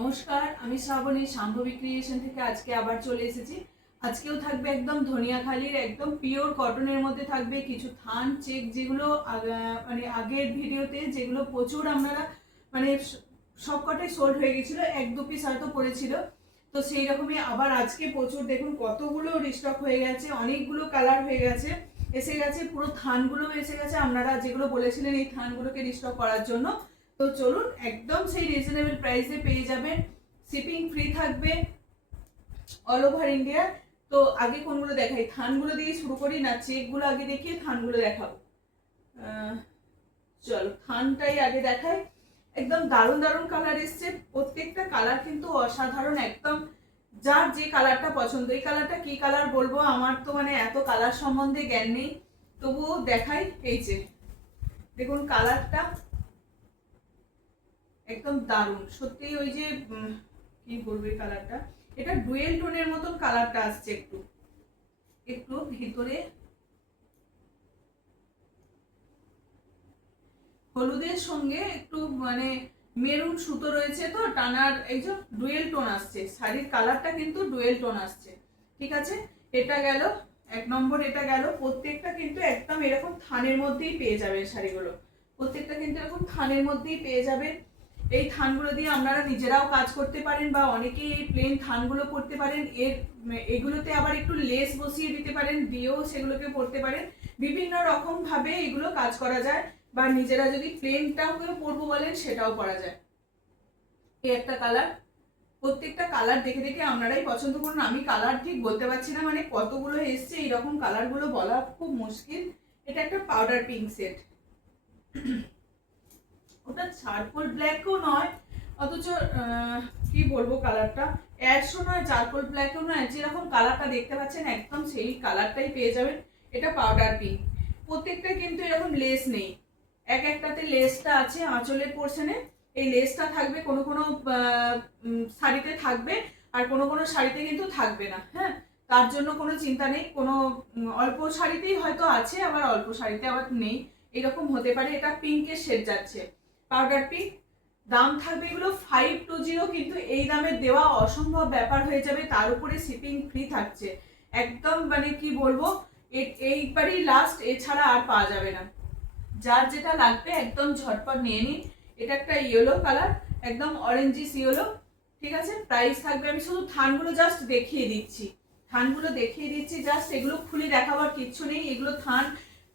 নমস্কার, আমি শ্রাবণী শাম্ভবী ক্রিয়েশন থেকে আজকে আবার চলে এসেছি। আজকেও থাকবে একদম ধনিয়াখালির একদম পিওর কটনের মধ্যে থাকবে কিছু থান চেক, যেগুলো মানে আগের ভিডিওতে যেগুলো প্রচুর আপনারা মানে সবকটাই সোল্ড হয়ে গেছিল, এক দু পিস হয়তো পড়েছিল। তো সেই রকমই আবার আজকে প্রচুর, দেখুন কতগুলো রিস্টক হয়ে গেছে, অনেকগুলো কালার হয়ে গেছে, এসে গেছে, পুরো থানগুলো এসে গেছে। আপনারা যেগুলো বলেছিলেন এই থানগুলোকে রিস্টক করার জন্য, তো চলুন একদম সেই রিজনেবল প্রাইসে পেয়ে যাবেন, শিপিং ফ্রি থাকবে অল ওভার ইন্ডিয়া। তো আগে কোনগুলো দেখাই, থানগুলো দিয়ে শুরু করি না চেকগুলো আগে দেখিয়ে থানগুলো দেখাবো। চলো থানটাই আগে দেখাই। একদম দারুণ দারুণ কালার এসছে, প্রত্যেকটা কালার কিন্তু অসাধারণ একদম। যার যে কালারটা পছন্দ, এই কালারটা কি কালার বলবো, আমার তো মানে এত কালার সম্বন্ধে জ্ঞান নেই, তবুও দেখাই। এই যে দেখুন কালারটা একদম দারুণ সত্যি। ওই যে কি বলবো এই কালারটা, এটা ডুয়েল টোনের মতন কালারটা আসছে, একটু একটু ভিতরে হলুদের সঙ্গে একটু মানে মেরুন সুতো রয়েছে, তো টানার এই যে ডুয়েল টোন আসছে, শাড়ির কালারটা কিন্তু ডুয়েল টোন আসছে। ঠিক আছে, এটা গেল এক নম্বর। এটা গেল, প্রত্যেকটা কিন্তু একদম এরকম থানের মধ্যেই পেয়ে যাবেন শাড়িগুলো, প্রত্যেকটা কিন্তু এরকম থানের মধ্যেই পেয়ে যাবেন। এই থানগুলো দিয়ে আপনারা নিজেরাও কাজ করতে পারেন, বা অনেকেই এই প্লেন থানগুলো পরতে পারেন, এগুলোতে আবার একটু লেস বসিয়ে দিতে পারেন, দিয়েও সেগুলোকে পরতে পারেন। বিভিন্ন রকম ভাবে এগুলো কাজ করা যায়, বা নিজেরা যদি প্লেনটাও পরবো বলেন সেটাও করা যায়। এই একটা কালার, প্রত্যেকটা কালার দেখে দেখে আপনারাই পছন্দ করুন। আমি কালার ঠিক বলতে পারছি না, মানে কতগুলো এসছে এইরকম কালারগুলো বলা খুব মুশকিল। এটা একটা পাউডার পিঙ্ক সেট, ওটা চারকোল ব্ল্যাকও নয়, অথচ কি বলবো কালারটা অ্যাশও নয়, চারকোল ব্ল্যাকও নয়, যেরকম কালারটা দেখতে পাচ্ছেন একদম সেই কালারটাই পেয়ে যাবেন। এটা পাউডার পিঙ্ক, প্রত্যেকটা কিন্তু এরকম লেস নেই, এক একটাতে লেসটা আছে আঁচলের পোর্শনে, এই লেসটা থাকবে কোনো কোনো শাড়িতে থাকবে, আর কোনো কোনো শাড়িতে কিন্তু থাকবে না। হ্যাঁ, তার জন্য কোনো চিন্তা নেই, কোনো অল্প শাড়িতেই হয়তো আছে, আবার অল্প শাড়িতে আবার নেই, এরকম হতে পারে। এটা পিঙ্কের শেড যাচ্ছে, পাউডার পিঙ্ক। দাম থাকবে এগুলো 520, কিন্তু এই দামে দেওয়া অসম্ভব ব্যাপার হয়ে যাবে, তার উপরে শিপিং ফ্রি থাকছে। একদম মানে কি বলবো, এইবারই লাস্ট, এছাড়া আর পাওয়া যাবে না। যার যেটা লাগবে একদম ঝটপট নিয়ে নিন। এটা একটা ইয়েলো কালার, একদম অরেঞ্জিস ইয়েলো। ঠিক আছে, প্রাইস থাকবে, আমি শুধু থানগুলো জাস্ট দেখিয়ে দিচ্ছি, থানগুলো দেখিয়ে দিচ্ছি জাস্ট, এগুলো খুলে দেখাবার কিচ্ছু নেই। এগুলো থান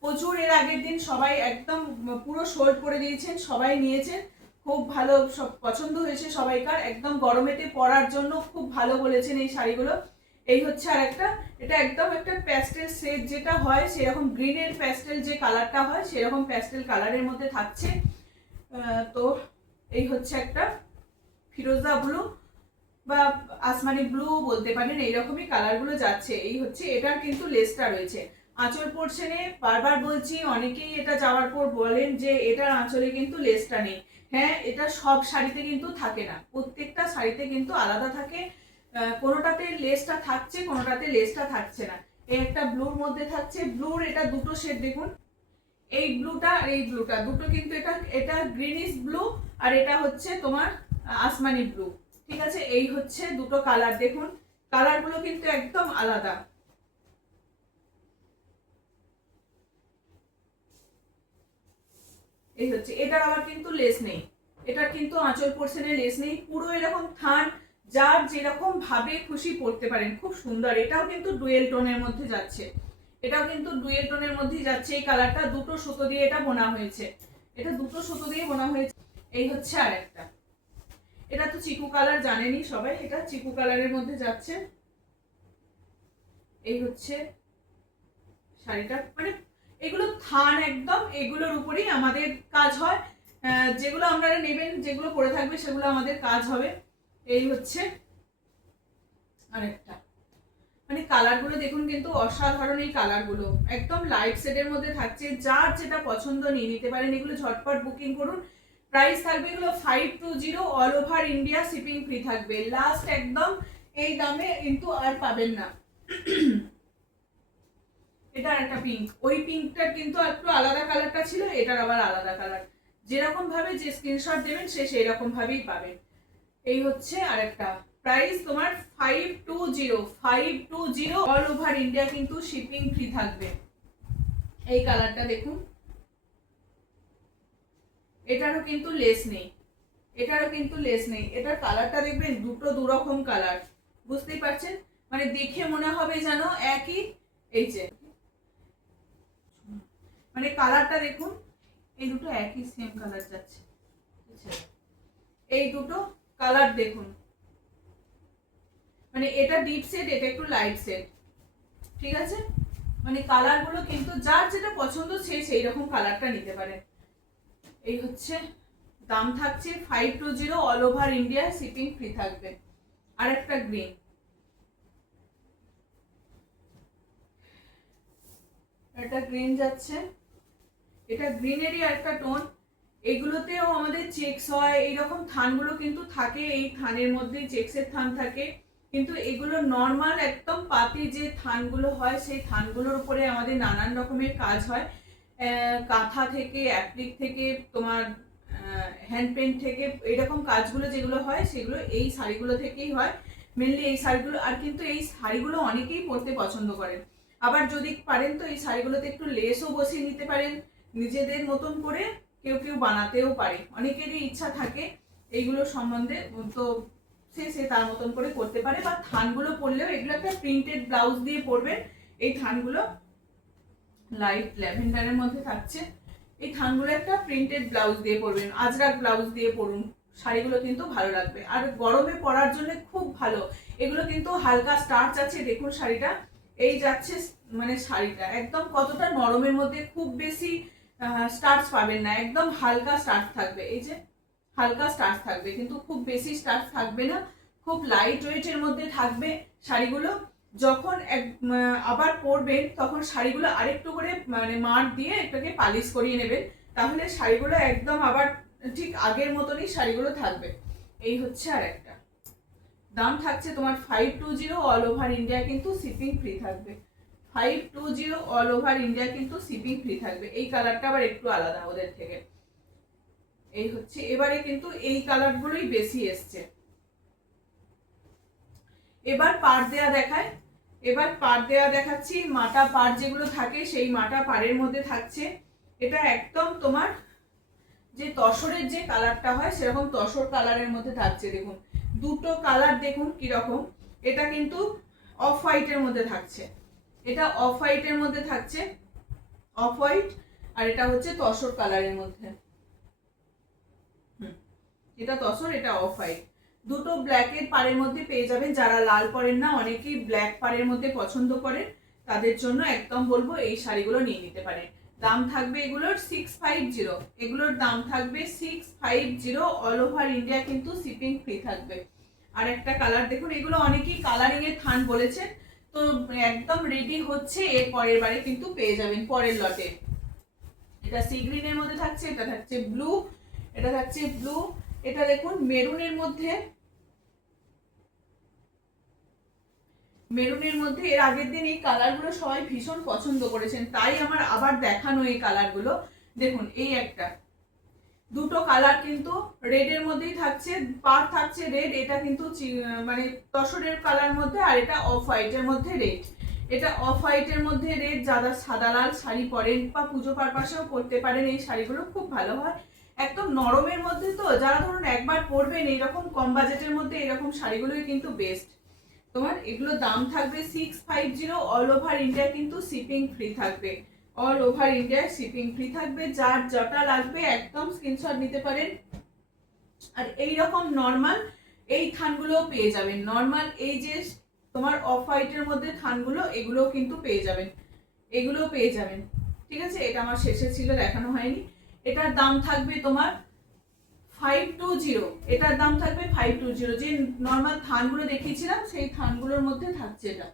প্রচুর, এর আগের দিন সবাই একদম পুরো সোল্ড করে দিয়েছেন, সবাই নিয়েছেন, খুব ভালো, সব পছন্দ হয়েছে সবাইকার, একদম গরমেতে পরার জন্য খুব ভালো বলেছেন এই শাড়িগুলো। এই হচ্ছে আর একটা, এটা একদম একটা প্যাস্টেল শেড যেটা হয়, সেরকম গ্রিনের প্যাস্টেল যে কালারটা হয় সেরকম প্যাস্টেল কালারের মধ্যে থাকছে। তো এই হচ্ছে একটা ফিরোজা ব্লু বা আসমানি ব্লু বলতে পারেন, এইরকমই কালারগুলো যাচ্ছে। এই হচ্ছে, এটার কিন্তু লেসটা রয়েছে আঁচল পোর্শনে। বারবার বলছি, অনেকেই এটা যাওয়ার পর বলেন যে এটার আঁচলে কিন্তু লেসটা নেই। হ্যাঁ, এটা সব শাড়িতে কিন্তু থাকে না, প্রত্যেকটা শাড়িতে কিন্তু আলাদা থাকে, কোনোটাতে লেসটা থাকছে, কোনোটাতে লেসটা থাকছে না। এই একটা ব্লুর মধ্যে থাকছে, ব্লুর এটা দুটো শেড দেখুন, এই ব্লুটা আর এই ব্লুটা দুটো কিন্তু, এটা এটা গ্রিনিশ ব্লু, আর এটা হচ্ছে তোমার আসমানি ব্লু। ঠিক আছে, এই হচ্ছে দুটো কালার, দেখুন কালারগুলো কিন্তু একদম আলাদা। এই হচ্ছে, এটার আবার কিন্তু লেস নেই, এটার কিন্তু আঁচল পোর্শনে লেস নেই, পুরো এরকম থান, যার যেরকম ভাবে খুশি পড়তে পারেন, খুব সুন্দর। এটাও কিন্তু ডুয়েল টোনের মধ্যে যাচ্ছে, এটাও কিন্তু ডুয়েল টোনের মধ্যেই যাচ্ছে। এই কালারটা দুটো সুতো দিয়ে এটা বোনা হয়েছে, এটা দুটো সুতো দিয়ে বোনা হয়েছে। এই হচ্ছে আর একটা, এটা তো চিকু কালার জানেনই সবাই, এটা চিকু কালারের মধ্যে যাচ্ছে। এই হচ্ছে শাড়িটা, মানে এগুলো থান একদম, এগুলোর উপরেই আমাদের কাজ হয়, যেগুলো আপনারা নেবেন, যেগুলো পরে থাকবে সেগুলো আমাদের কাজ হবে। এই হচ্ছে আরেকটা, মানে কালারগুলো দেখুন কিন্তু অসাধারণ, এই কালারগুলো একদম লাইট শেডের মধ্যে থাকছে, যার যেটা পছন্দ নিয়ে নিতে পারেন। এগুলো ঝটপট বুকিং করুন। প্রাইস থাকবে এগুলো 520, all over India shipping free থাকবে, লাস্ট একদম, এই দামে কিন্তু আর পাবেন না। এটা একটা পিঙ্ক, ওই পিঙ্কটার কিন্তু একটু আলাদা কালারটা ছিল, এটার আবার আলাদা কালার। যেরকম ভাবে যে স্ক্রিনশট দেবেন সে সেই রকম ভাবেই পাবেন। এই হচ্ছে আরেকটা প্রাইস তোমার 520 অল ওভার ইন্ডিয়া কিন্তু শিপিং ফ্রি থাকবে। এই কালারটা দেখুন, এটারও কিন্তু লেস নেই, এটার কালারটা দেখবেন দুটো দুরকম কালার, বুঝতেই পারছেন, মানে দেখে মনে হবে যেন একই। এই যে মানে কালারটা দেখুন, এই দুটো একই সেম কালার যাচ্ছে, এই দুটো কালার দেখুন, মানে এটা ডিপ শেড, এটা একটু লাইট শেড, ঠিক আছে, মানে কালার গুলো কিন্তু যার যেটা পছন্দ সে সেই রকম কালারটা নিতে পারে। এই হচ্ছে দাম থাকছে 520 all over India shipping free থাকবে। আর একটা গ্রিন, এটা গ্রিন যাচ্ছে, এটা গ্রিনেরই একটা টোন। এগুলোতেও আমাদের চেকস হয়, এইরকম থানগুলো কিন্তু থাকে, এই থানের মধ্যে চেকসের থান থাকে, কিন্তু এগুলো নর্মাল একদম পাতি যে থানগুলো হয় সেই থানগুলোর উপরে আমাদের নানান রকমের কাজ হয়, কাঁথা থেকে অ্যাপ্লিক থেকে তোমার হ্যান্ড পেন্ট থেকে এইরকম কাজগুলো যেগুলো হয় সেগুলো এই শাড়িগুলো থেকেই হয় মেনলি, এই শাড়িগুলো। আর কিন্তু এই শাড়িগুলো অনেকেই পরতে পছন্দ করেন, আবার যদি পারেন তো এই শাড়িগুলোতে একটু লেসও বসিয়ে নিতে পারেন নিজেদের মতন করে, কেউ কেউ বানাতেও পারে, অনেকেরই ইচ্ছা থাকে এইগুলো সম্বন্ধে, তো সে তার মতন করে করতে পারে। বা থানগুলো পরলেও এগুলো একটা প্রিন্টেড ব্লাউজ দিয়ে পরবেন, এই থানগুলো লাইট ল্যাভেন্ডারের মধ্যে থাকছে, এই থানগুলো একটা প্রিন্টেড ব্লাউজ দিয়ে পরবেন, আজরাক ব্লাউজ দিয়ে পরুন, শাড়িগুলো কিন্তু ভালো লাগবে। আর গরমে পরার জন্য খুব ভালো, এগুলো কিন্তু হালকা স্টার্চ আছে, দেখুন শাড়িটা এই যাচ্ছে, মানে শাড়িটা একদম কতটা নরমের মধ্যে, খুব বেশি স্টার্চ পাবেন না, একদম হালকা স্টার্চ থাকবে, এই যে হালকা স্টার্চ থাকবে, কিন্তু খুব বেশি স্টার্চ থাকবে না, খুব লাইট ওয়েটের মধ্যে থাকবে শাড়িগুলো। যখন আবার পরবেন তখন শাড়িগুলো আরেকটু করে মানে মার দিয়ে এটাকে পালিশ করিয়ে নেবেন, তাহলে শাড়িগুলো একদম আবার ঠিক আগের মতনই শাড়িগুলো থাকবে। এই হচ্ছে আর একটা দাম থাকছে তোমার 520 অল ওভার ইন্ডিয়া কিন্তু শিপিং ফ্রি থাকবে। 520 অল ওভার ইন্ডিয়া কিন্তু শিপিং ফ্রি থাকবে। এই কালারটা আবার একটু আলাদা ওদের থেকে। এই হচ্ছে, এবারে কিন্তু এই কালারগুলোই বেশি এসছে। এবার পাড় দেয়া দেখায়, এবার পাড় দেয়া দেখাচ্ছি, মাটা পাড় যেগুলো থাকে সেই মাটা পাড়ের মধ্যে থাকছে, এটা একদম তোমার যে তসরের যে কালারটা হয় সেরকম তসর কালারের মধ্যে থাকছে, দেখুন দুটো কালার দেখুন কিরকম, এটা কিন্তু অফ হোয়াইটের মধ্যে থাকছে, এটা অফ হোয়াইটের মধ্যে থাকছে, অফ হোয়াইট, আর এটা হচ্ছে তসর কালারের মধ্যে, এটা তসর, এটা অফ হোয়াইট, দুটো ব্ল্যাকের পাড়ের মধ্যে পেয়ে যাবেন। যারা লাল পরেন না, অনেকেই ব্ল্যাক পাড়ের মধ্যে পছন্দ করেন, তাদের জন্য একদম বলবো এই শাড়িগুলো নিয়ে নিতে পারেন। দাম থাকবে এগুলোর 650, এগুলোর দাম থাকবে 650 অল ওভার ইন্ডিয়া কিন্তু শিপিং ফ্রি থাকবে। আর একটা কালার দেখুন, এগুলো অনেকেই কালারিং এর থান বলেছেন, তো একদম রেডি হচ্ছে, এর পরের বারে কিন্তু পেয়ে যাবেন পরের লটে। এটা সি গ্রিনের মধ্যে থাকছে, এটা থাকছে ব্লু, এটা থাকছে ব্লু, এটা দেখুন মেরুনের মধ্যে, মেরুনের মধ্যে এর আগের দিন এই কালারগুলো সবাই ভীষণ পছন্দ করেছেন, তাই আমার আবার দেখানো এই কালারগুলো। দেখুন এই একটা, দুটো কালার কিন্তু রেডের মধ্যেই থাকছে, পার থাকছে রেড, এটা কিন্তু মানে তসরের কালার মধ্যে, আর এটা অফ হোয়াইটের মধ্যে রেড, এটা অফ হোয়াইটের মধ্যে রেড, যারা সাদা লাল শাড়ি পরেন বা পুজো পারপাসেও পরতে পারেন, এই শাড়িগুলো খুব ভালো হয়, একদম নরমের মধ্যে, তো যারা ধরুন একবার পরবেন এইরকম কম বাজেটের মধ্যে এরকম শাড়িগুলোই কিন্তু বেস্ট। তোমার এগুলো দাম থাকবে 650 অল ওভার ইন্ডিয়া কিন্তু শিপিং ফ্রি থাকবে, all over India shipping free থাকবে। যার যটা লাগবে একদম স্ক্রিনশট নিতে পারেন। আর এই রকম নরমাল এই থানগুলো পেয়ে যাবেন, নরমাল এই যে তোমার অফ হোয়াইটের মধ্যে থানগুলো, এগুলো কিন্তু পেয়ে যাবেন, এগুলো পেয়ে যাবেন, ঠিক আছে। এটা আমার শেষে ছিল, দেখানো হয়নি। এটার দাম থাকবে তোমার 520, এটার দাম থাকবে 520, যে নরমাল থানগুলো দেখিয়েছিলাম সেই থানগুলোর মধ্যে থাকছে এটা,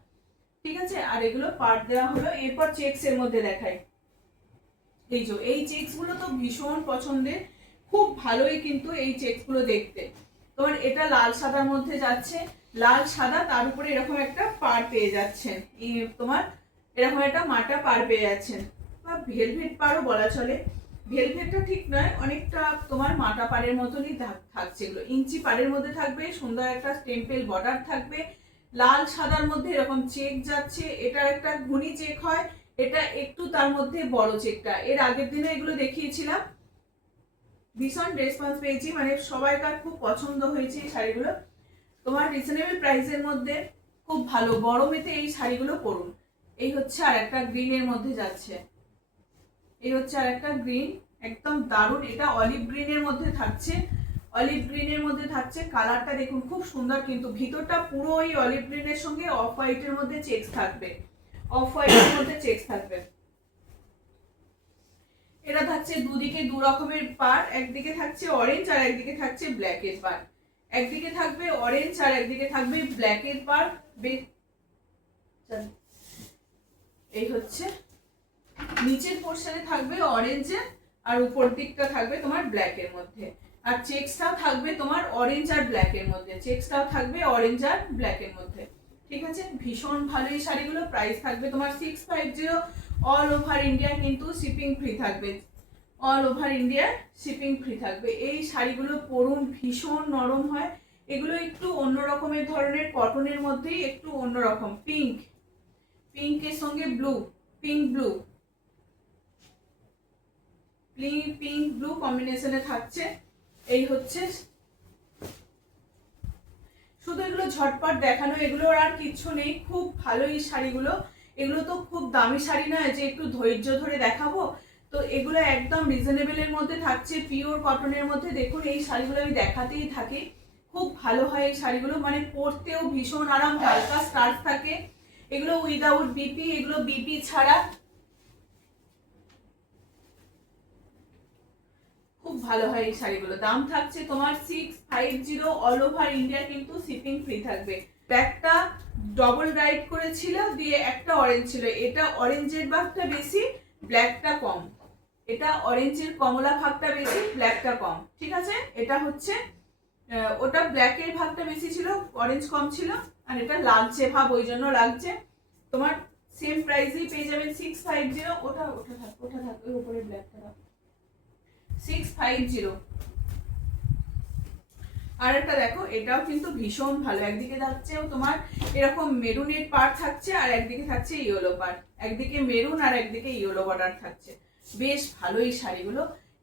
ঠিক আছে। আর এগুলো পার্ট দেওয়া হলো। এরপর চেকস এর মধ্যে দেখাই, এই যে এই চেকস গুলো তো ভীষণ পছন্দের, খুব ভালোই কিন্তু এই চেকস গুলো দেখতে। তোমার এটা লাল সাদার মধ্যে যাচ্ছে, লাল সাদা, তার উপরে এরকম একটা পাড় পেয়ে যাচ্ছেন, তোমার এরকম একটা মাটা পাড় পেয়ে যাচ্ছেন, বা ভেলভেট পাড়ও বলা চলে, ভেলভেটটা ঠিক নয়, অনেকটা তোমার মাটা পাড়ের মতনই থাকছে। এগুলো ইঞ্চি পাড়ের মধ্যে থাকবে, সুন্দর একটা টেম্পেল বর্ডার থাকবে, লাল সাদার মধ্যে এরকম চেক যাচ্ছে। এটা একটা ঘুনি চেক হয়, এটা একটু তার মধ্যে বড় চেকটা। এর আগের দিনে এগুলো দেখিয়েছিলাম, ভীষণ রেসপন্স পেয়েছি, মানে সবাইকার খুব পছন্দ হয়েছে এই শাড়িগুলো। তোমার রিজনেবল প্রাইসের মধ্যে খুব ভালো, গরমেতে এই শাড়িগুলো পরুন। এই হচ্ছে আর একটা গ্রিনের মধ্যে যাচ্ছে, এই হচ্ছে আর একটা গ্রিন, একদম দারুণ। এটা অলিভ গ্রিনের মধ্যে থাকছে, অলিভ গ্রিনের মধ্যে থাকছে। কালারটা দেখুন খুব সুন্দর, কিন্তু ভিতরটা পুরো ওই অলিভ গ্রিনের সঙ্গে অফ হোয়াইটের মধ্যে চেকস থাকবে, অফ হোয়াইটের মধ্যে চেকস থাকবে। এটা থাকছে দুদিকে দু রকমের পার, একদিকে থাকছে অরেঞ্জ আর একদিকে থাকছে ব্ল্যাকের পার। একদিকে থাকবে অরেঞ্জ আর একদিকে থাকবে ব্ল্যাকের পার। এই হচ্ছে নিচের পোর্শনে থাকবে অরেঞ্জের আর উপর দিকটা থাকবে তোমার ব্ল্যাকের মধ্যে। আর চেকসটাও থাকবে তোমার অরেঞ্জ আর ব্ল্যাকের মধ্যে, চেকসটাও থাকবে অরেঞ্জ আর ব্ল্যাকের মধ্যে। ঠিক আছে, ভীষণ ভালো এই শাড়িগুলো। প্রাইস থাকবে তোমার 650, অল ওভার ইন্ডিয়া কিন্তু শিপিং ফ্রি থাকবে, all over India shipping free থাকবে। এই শাড়িগুলো পরুন, ভীষণ নরম হয়। এগুলো একটু অন্য রকমের ধরনের, কটনের মধ্যেই একটু অন্যরকম, পিঙ্ক, পিঙ্কের সঙ্গে blue, pink blue, pink blue কম্বিনেশনে থাকছে। এই হচ্ছে, শুধু এগুলো ঝটপট দেখানো, এগুলোর আর কিচ্ছু নেই। খুব ভালো এই শাড়িগুলো। এগুলো তো খুব দামি শাড়ি নয় যে একটু ধৈর্য ধরে দেখাবো, তো এগুলো একদম রিজনেবলের মধ্যে থাকছে, পিওর কটনের মধ্যে। দেখুন এই শাড়িগুলো আমি দেখাতেই থাকি, খুব ভালো হয় এই শাড়িগুলো, মানে পরতেও ভীষণ আরাম, হালকা স্টার্চ থাকে। এগুলো উইদাউট বিপি, এগুলো বিপি ছাড়া, খুব ভালো হয় এই শাড়িগুলো। দাম থাকছে তোমার 650, অল ওভার ইন্ডিয়া কিন্তু শিপিং ফ্রি থাকবে। ব্যাগটা ডবল রাইড করেছিল, দিয়ে একটা অরেঞ্জ ছিল। এটা অরেঞ্জের ভাগটা বেশি, ব্ল্যাকটা কম। এটা অরেঞ্জের কমলা ভাগটা বেশি, ব্ল্যাকটা কম। ঠিক আছে, এটা হচ্ছে ওটা ব্ল্যাকের ভাগটা বেশি ছিল, অরেঞ্জ কম ছিল। আর এটা লালচে ভাব, ওই জন্য লাগছে। তোমার সেম প্রাইসেই পেয়ে যাবেন 650। ওটা ওটা থাক, ওটা থাক, ওই উপরে ব্ল্যাকটা থাক, 650। আর একটা দেখো, এটাও কিন্তু ভীষণ ভালো। একদিকে থাকছে তোমার এরকম মেরুনের পাড় থাকছে, আর একদিকে থাকছে ইয়েলো পাড়, একদিকে মেরুন আর একদিকে ইয়েলো বর্ডার থাকছে। বেশ ভালো এই শাড়িগুলো।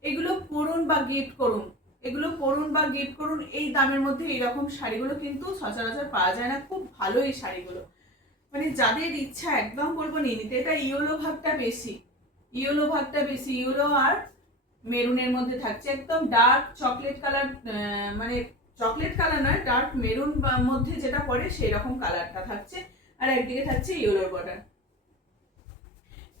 এগুলো পরুন বা গিফট করুন, এগুলো পরুন বা গিফট করুন। এই দামের মধ্যে এইরকম শাড়িগুলো কিন্তু সচরাচর পাওয়া যায় না। খুব ভালো এই শাড়িগুলো, মানে যাদের ইচ্ছা একদম বলবো নিয়ে নিতে। এটা ইয়েলো ভাগটা বেশি, ইয়েলো ভাগটা বেশি, ইয়েলো আর মেরুনের মধ্যে থাকছে। একদম ডার্ক চকলেট কালার, মানে চকলেট কালার নয়, ডার্ক মেরুন মধ্যে যেটা পড়ে সেই রকম কালারটা থাকছে। আর একদিকে থাকছে ইয়েলোর বর্ডার।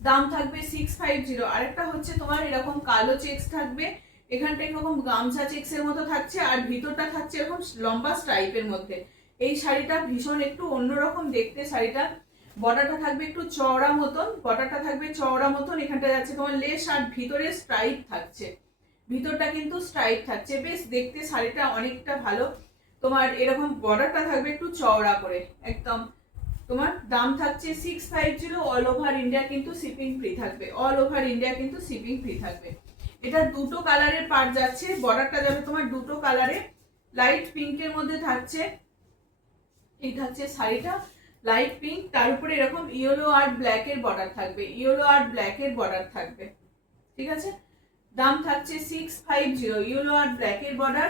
দাম থাকবে 650। আরেকটা হচ্ছে তোমার এরকম কালো চেকস থাকবে, এখানটা এরকম গামছা চেক্সের মতো থাকছে, আর ভিতরটা থাকছে এরকম লম্বা স্ট্রাইপের মধ্যে। এই শাড়িটা ভীষণ একটু অন্যরকম দেখতে। শাড়িটা বর্ডারটা থাকবে একটু চওড়া মতন, বর্ডারটা থাকবে চওড়া মতন, এখানটা যাচ্ছে তোমার লেস, আর ভিতরে স্ট্রাইপ থাকছে, ভিতরটা কিন্তু স্ট্রাইপ থাকছে। বেশ দেখতে শাড়িটা অনেকটা ভালো। তোমার এরকম বর্ডারটা থাকবে একটু চওড়া করে একদম। তোমার দাম থাকছে 650, অল ওভার ইন্ডিয়া কিন্তু শিপিং ফ্রি থাকবে, অল ওভার ইন্ডিয়া কিন্তু শিপিং ফ্রি থাকবে। এটা দুটো কালারের পার্ট যাচ্ছে, বর্ডারটা যাবে তোমার দুটো কালারে, লাইট পিঙ্কের মধ্যে থাকছে। এই থাকছে শাড়িটা লাইট পিঙ্ক, তার উপরে এরকম ইয়েলো আর ব্ল্যাকের বর্ডার থাকবে, ইয়েলো আর ব্ল্যাকের বর্ডার থাকবে। ঠিক আছে, দাম থাকছে 650, ইয়েলো আর ব্ল্যাকের বর্ডার,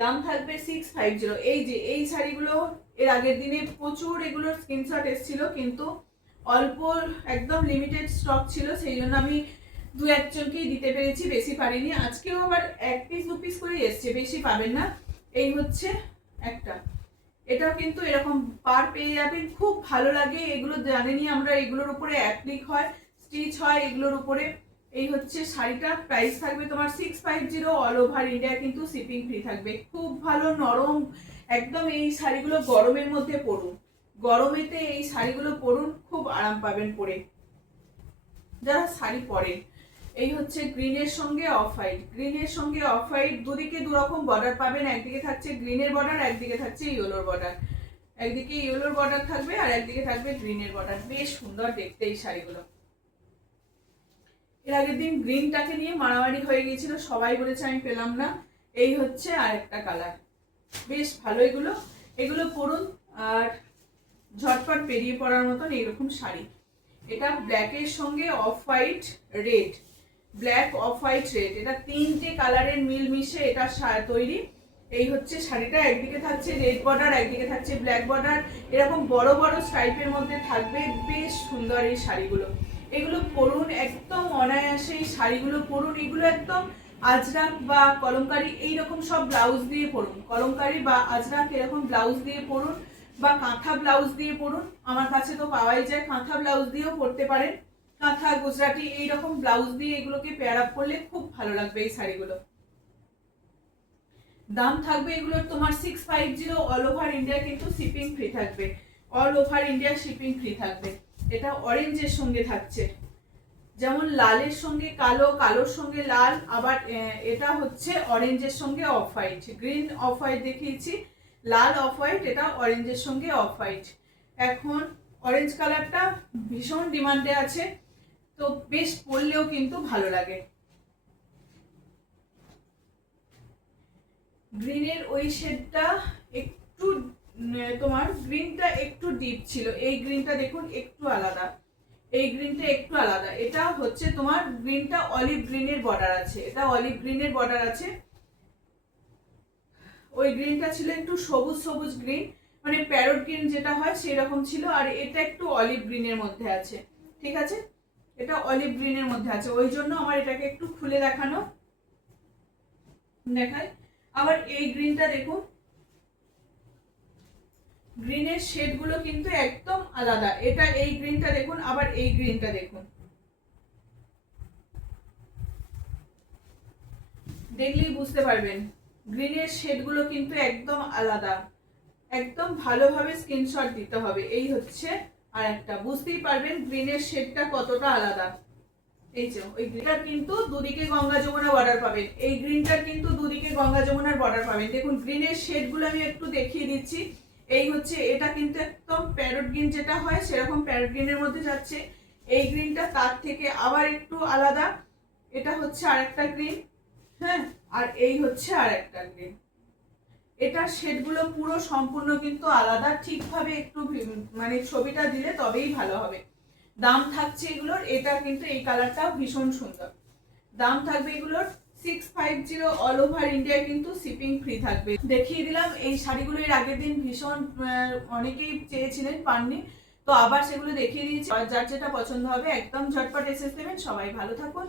দাম থাকবে 650। এই যে এই শাড়িগুলো এর আগের দিনে প্রচুর এগুলোর স্ক্রিনশট এসেছিল, কিন্তু অল্প একদম লিমিটেড স্টক ছিল, সেই জন্য আমি দু একজনকেই দিতে পেরেছি, বেশি পারিনি। আজকেও আবার 1 পিস 2 পিস করে এসছে, বেশি পাবেন না। এই হচ্ছে একটা, এটা কিন্তু এরকম পার পেয়ে যাবেন, খুব ভালো লাগে। এগুলো জানেনই আমরা, এগুলোর উপরে অ্যাপ্লিক হয়, স্টিচ হয় এগুলোর উপরে। এই হচ্ছে শাড়িটা, প্রাইস থাকবে তোমার 650, অল ওভার ইন্ডিয়া কিন্তু শিপিং ফ্রি থাকবে। খুব ভালো নরম একদম। এই শাড়িগুলো গরমের মধ্যে পরুন, গরমেতে এই শাড়িগুলো পরুন, খুব আরাম পাবেন পরে যারা শাড়ি পরেন। এই হচ্ছে গ্রিনের সঙ্গে অফ হোয়াইট, গ্রিনের সঙ্গে অফ হোয়াইট, দুদিকে দু রকম বর্ডার পাবেন। একদিকে থাকছে গ্রিনের বর্ডার, একদিকে থাকছে ইয়েলোর বর্ডার। একদিকে ইয়েলোর বর্ডার থাকবে আর একদিকে থাকবে গ্রিনের বর্ডার। বেশ সুন্দর দেখতে এই শাড়িগুলো। এর আগের দিন গ্রিনটাকে নিয়ে মারামারি হয়ে গিয়েছিল, সবাই বলেছে আমি পেলাম না। এই হচ্ছে আরেকটা কালার, বেশ ভালো। এগুলো এগুলো পরুন আর ঝটপট পেরিয়ে পড়ার মতন এইরকম শাড়ি। এটা ব্ল্যাকের সঙ্গে off white red, black off white red, এটা তিনটে কালারের মিল মিশে এটা তৈরি। এই হচ্ছে শাড়িটা, একদিকে থাকছে রেড বর্ডার, একদিকে থাকছে ব্ল্যাক বর্ডার, এরকম বড় বড় স্ট্রাইপের মধ্যে থাকবে। বেশ সুন্দর এই শাড়িগুলো, এগুলো পরুন একদম অনায়াসে। এই শাড়িগুলো পরুন, এগুলো একদম আজরাক বা কলমকারি এইরকম সব ব্লাউজ দিয়ে পরুন, কলমকারি বা আজরাক এরকম ব্লাউজ দিয়ে পরুন, বা কাঁথা ব্লাউজ দিয়ে পরুন। আমার কাছে তো পাওয়াই যায়, কাঁথা ব্লাউজ দিয়েও পরতে পারেন, কাঁথা গুজরাটি এইরকম ব্লাউজ দিয়ে এগুলোকে পেয়ার আপ করলে খুব ভালো লাগবে এই শাড়িগুলো। দাম থাকবে এগুলোর তোমার 650, অল ওভার ইন্ডিয়া কিন্তু শিপিং ফ্রি থাকবে, all over India shipping free থাকবে। এটা অরেঞ্জের সঙ্গে থাকছে, যেমন লালের সঙ্গে কালো, কালোর সঙ্গে লাল, আবার এটা হচ্ছে অরেঞ্জের সঙ্গে off white, green off white দেখিয়েছি, লাল অফ হোয়াইট, এটা অরেঞ্জের সঙ্গে অফ হোয়াইট। এখন অরেঞ্জ কালারটা ভীষণ ডিমান্ডে আছে, তো বেশ পরলেও কিন্তু ভালো লাগে। গ্রিনের ওই শেডটা একটু তোমার গ্রিনটা একটু ডিপ ছিল, এই গ্রিনটা দেখুন একটু আলাদা, এই গ্রিনটা একটু আলাদা। এটা হচ্ছে তোমার গ্রিনটা অলিভ গ্রিনের বর্ডার আছে, এটা অলিভ গ্রিনের বর্ডার আছে। ওই গ্রিনটা ছিল একটু সবুজ সবুজ গ্রিন, মানে প্যারট গ্রিন যেটা হয় সেরকম ছিল, আর এটা একটু অলিভ গ্রিনের মধ্যে আছে। ঠিক আছে, এটা অলিভ গ্রিনের মধ্যে আছে, ওই জন্য আমার এটাকে একটু খুলে দেখানো দেখায়। আবার এই গ্রিনটা দেখুন, গ্রিনের শেডগুলো কিন্তু একদম আলাদা। এটা এই গ্রিনটা দেখুন, আবার এই গ্রিনটা দেখুন, দেখলেই বুঝতে পারবেন গ্রিনের শেডগুলো কিন্তু একদম আলাদা। একদম ভালোভাবে স্ক্রিনশট দিতে হবে। এই হচ্ছে আর একটা, বুঝতেই পারবেন গ্রিনের শেডটা কতটা আলাদা। এই যে ওই গ্রিনটার কিন্তু দুদিকে গঙ্গা যমুনা বর্ডার পাবেন, এই গ্রিনটার কিন্তু দুদিকে গঙ্গা যমুনার বর্ডার পাবেন। দেখুন গ্রিনের শেডগুলো আমি একটু দেখিয়ে দিচ্ছি। এই হচ্ছে, এটা কিন্তু একদম প্যারট গ্রিন যেটা হয় সেরকম প্যারট গ্রিনের মধ্যে যাচ্ছে। এই গ্রিনটা তার থেকে আবার একটু আলাদা, এটা হচ্ছে আরেকটা গ্রিন, হ্যাঁ, আর এই হচ্ছে আরেকটা গ্রিন। এটার শেডগুলো পুরো সম্পূর্ণ কিন্তু আলাদা, ঠিকভাবে একটু মানে ছবিটা দিলে তবেই ভালো হবে। দাম থাকছে এগুলোর, এটা কিন্তু এই কালারটাও ভীষণ সুন্দর। দাম থাকবে এগুলোর 650, অল ওভার ইন্ডিয়া কিন্তু শিপিং ফ্রি থাকবে। দেখিয়ে দিলাম এই শাড়িগুলো, এর আগের দিন ভীষণ অনেকেই চেয়েছিলেন, পাননি, তো আবার সেগুলো দেখিয়ে দিয়েছি। যার যেটা পছন্দ হবে একদম ঝটপট এসে দেবেন। সবাই ভালো থাকুন।